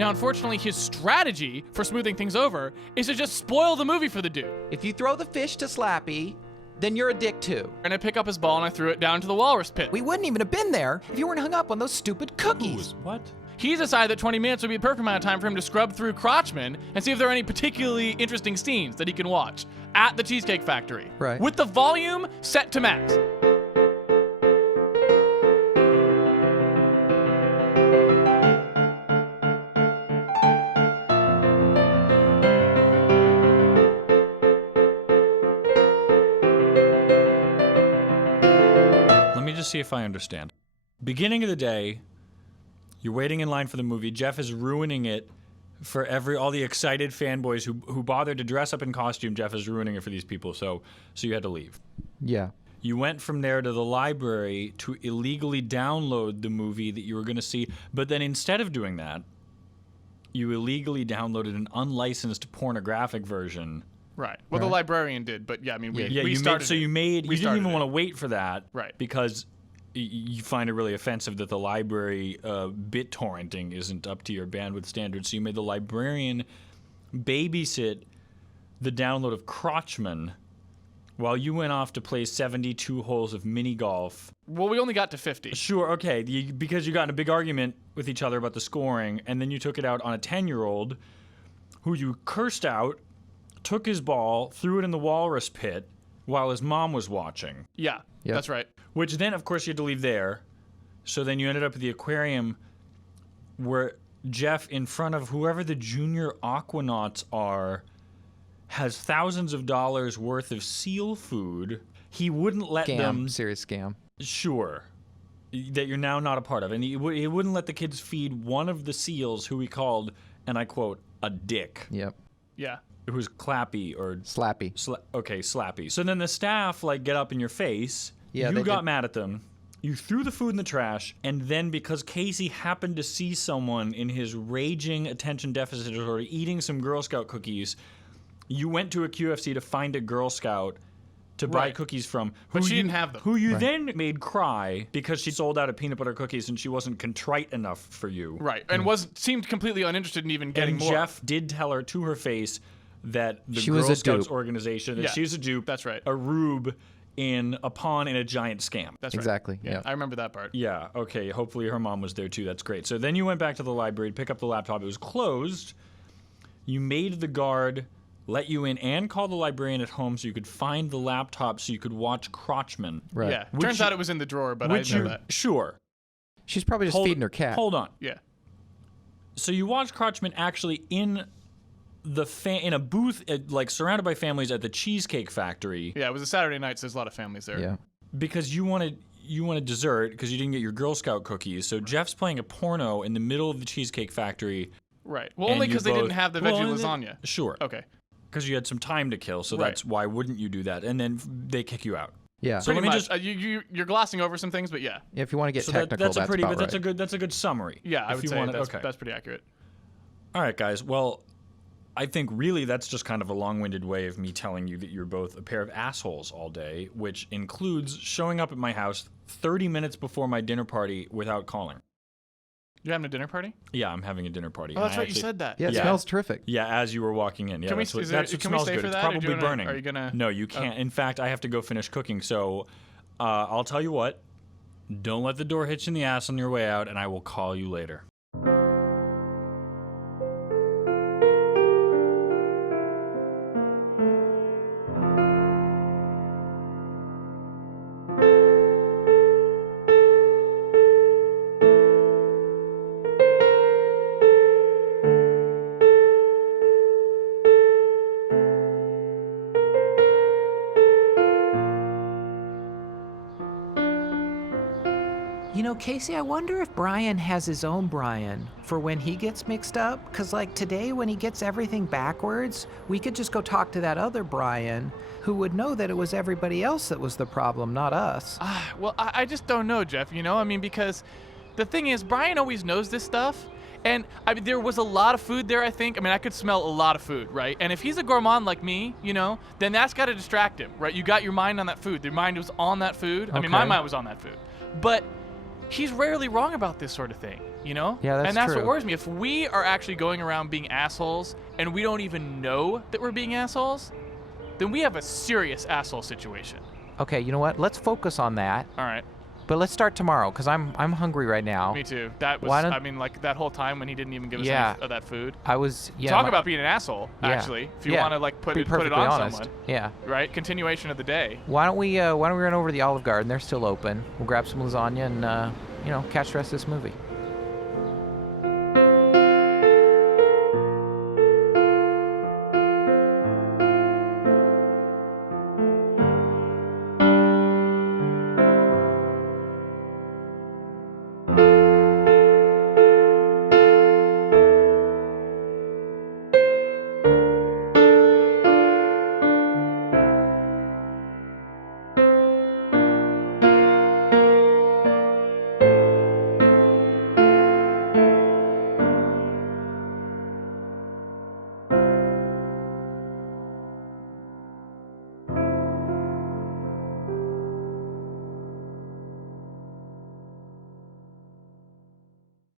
Now, unfortunately, his strategy for smoothing things over is to just spoil the movie for the dude. If you throw the fish to Slappy, then you're a dick too. And I pick up his ball and I threw it down to the walrus pit. We wouldn't even have been there if you weren't hung up on those stupid cookies. What? He decided that 20 minutes would be the perfect amount of time for him to scrub through Crotchman and see if there are any particularly interesting scenes that he can watch at the Cheesecake Factory. Right. With the volume set to max. Let me just see if I understand. Beginning of the day, you're waiting in line for the movie. Jeff is ruining it for all the excited fanboys who bothered to dress up in costume. Jeff is ruining it for these people, so you had to leave. Yeah. You went from there to the library to illegally download the movie that you were going to see, but then instead of doing that, you illegally downloaded an unlicensed pornographic version. Right. Well, the librarian did, but yeah, I mean, we started you didn't even want to it. wait for that. Right. Because you find it really offensive that the library bit torrenting isn't up to your bandwidth standards, so you made the librarian babysit the download of Crotchman while you went off to play 72 holes of mini golf. Well, we only got to 50. Sure, okay, because you got in a big argument with each other about the scoring, and then you took it out on a 10-year-old who you cursed out, took his ball, threw it in the walrus pit while his mom was watching. Yeah, Yep. that's right. Which then, of course, you had to leave there. So then you ended up at the aquarium where Jeff, in front of whoever the junior aquanauts are, has thousands of dollars worth of seal food. He wouldn't let them... Serious scam. Sure. That you're now not a part of. And he wouldn't let the kids feed one of the seals who he called, and I quote, a dick. Yep. Yeah. It was Clappy or... Slappy. Slappy. So then the staff, get up in your face. Yeah, you they got did. mad at them. You threw the food in the trash, and then because Casey happened to see someone in his raging attention deficit disorder eating some Girl Scout cookies, you went to a QFC to find a Girl Scout to buy Right. cookies from. But she didn't have them. Who you then made cry because she sold out of peanut butter cookies and she wasn't contrite enough for you. Right. And seemed completely uninterested in even getting And more. Jeff did tell her to her face that the She was Girl a Scouts dupe. organization, that Yeah, she's a dupe. that's right. A rube in a pawn in a giant scam. That's Exactly, right. yeah. I remember that part. Yeah, okay, hopefully her mom was there too. That's great. So then you went back to the library to pick up the laptop. It was closed. You made the guard let you in and call the librarian at home so you could find the laptop so you could watch Crotchman. Right. Yeah. Which Turns you- out it was in the drawer, but I Which didn't you, know that. sure. She's probably just feeding her cat. Hold on. Yeah. So you watched Crotchman actually in in a booth, surrounded by families at the Cheesecake Factory. Yeah, it was a Saturday night, so there's a lot of families there. Yeah. Because you wanted dessert because you didn't get your Girl Scout cookies. So Jeff's playing a porno in the middle of the Cheesecake Factory. Right. Well, and only you because they both- didn't have the Well, veggie and then- lasagna. Sure. Okay. Because you had some time to kill, so Right. that's why wouldn't you do that? And then they kick you out. Yeah. So Pretty let me much. just. You're glossing over some things, but yeah. If you want to get So technical, that's a pretty, about but right. that's a good summary. Yeah, I if would you say want it. that's, Okay. that's pretty accurate. All right, guys. Well, I think really that's just kind of a long-winded way of me telling you that you're both a pair of assholes all day, which includes showing up at my house 30 minutes before my dinner party without calling. You're having a dinner party? Yeah, I'm having a dinner party. Oh, that's and I right. You actually- said that. Yeah, it Yeah. smells terrific. Yeah, as you were walking in. Yeah, Can we- that's what, is there- that's what can we smells stay good. for It's that, or do probably you wanna- burning. are you gonna- No, you can't. In fact, I have to go finish cooking. So I'll tell you what. Don't let the door hit you in the ass on your way out, and I will call you later. You know, Casey, I wonder if Brian has his own Brian for when he gets mixed up. Because, today, when he gets everything backwards, we could just go talk to that other Brian who would know that it was everybody else that was the problem, not us. Well, I just don't know, Jeff, because the thing is, Brian always knows this stuff. And there was a lot of food there, I think. I could smell a lot of food, right? And if he's a gourmand like me, then that's got to distract him, right? You got your mind on that food. Your mind was on that food. My Okay. mind was on that food. But he's rarely wrong about this sort of thing, you know? Yeah, that's And that's true. what worries me. If we are actually going around being assholes and we don't even know that we're being assholes, then we have a serious asshole situation. Okay, you know what? Let's focus on that. All right. But let's start tomorrow, because I'm hungry right now. Me too. That was, Why don't- I mean, like that whole time when he didn't even give us Yeah. any of that food. I was, yeah. Talk my- about being an asshole, yeah. actually. If you Yeah. want to like put Be it perfectly on honest. someone, Yeah. right? Continuation of the day. Why don't we run over to the Olive Garden? They're still open. We'll grab some lasagna and, catch the rest of this movie.